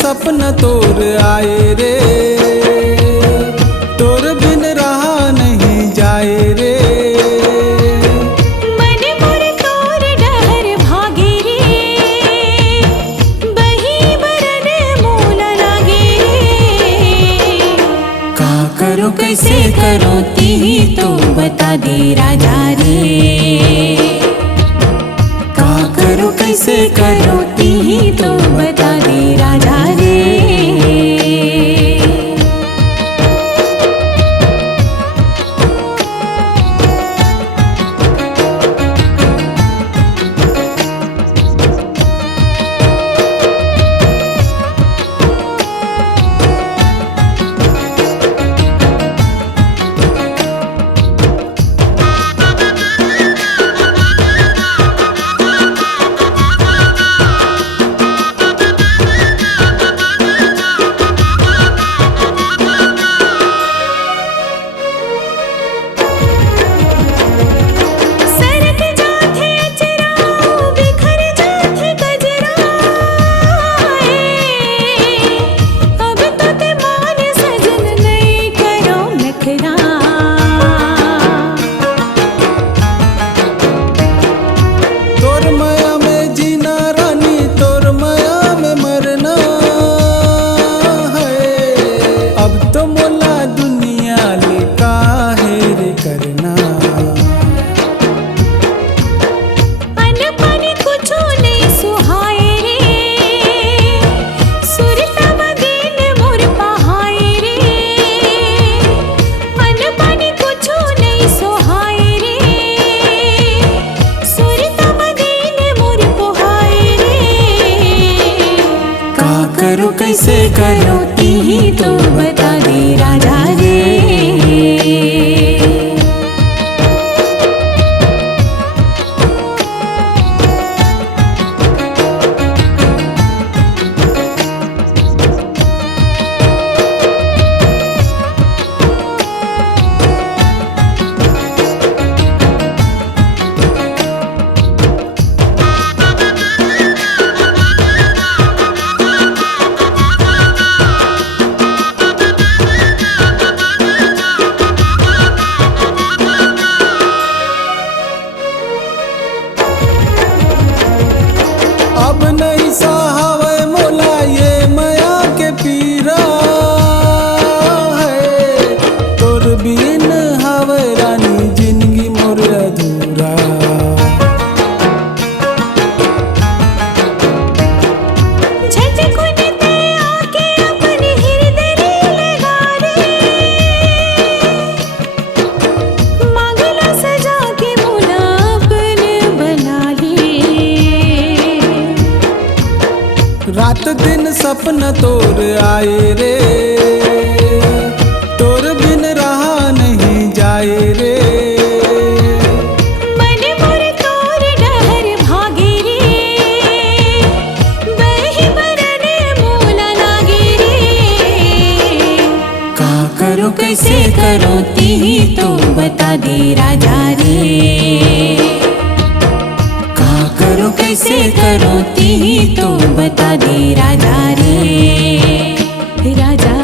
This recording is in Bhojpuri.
सपना तोर आए रे, तोर बिन रहा नहीं जाए रे। मन मोर तोर डहर भागे रे, बही बरन मूल लागे रे। का करो कैसे करो ती तो बता दे राजा रे, का करो कैसे करो ती तो बता दे राजा रे। करो कैसे करो ती तो बता दे राजा रे। अब नहीं सहावे मोला ये माया के पीरा है, तोर बिन हवे रानी जिंदगी मोर अधूरा। झटकुनते आके अपने हृदय लगा रे, मांगला सजा के मोला अपने बना ले। रात दिन सपना तोर आए रे, तोर बिन रहा नहीं जाए रे। मन मोर तोर डहर भागे रे, बही बरन मूल लागे रे। का करो कैसे करो ती तो बता दे राजा रे, का करो कैसे करो ती तो बता दे राजा रे, राजा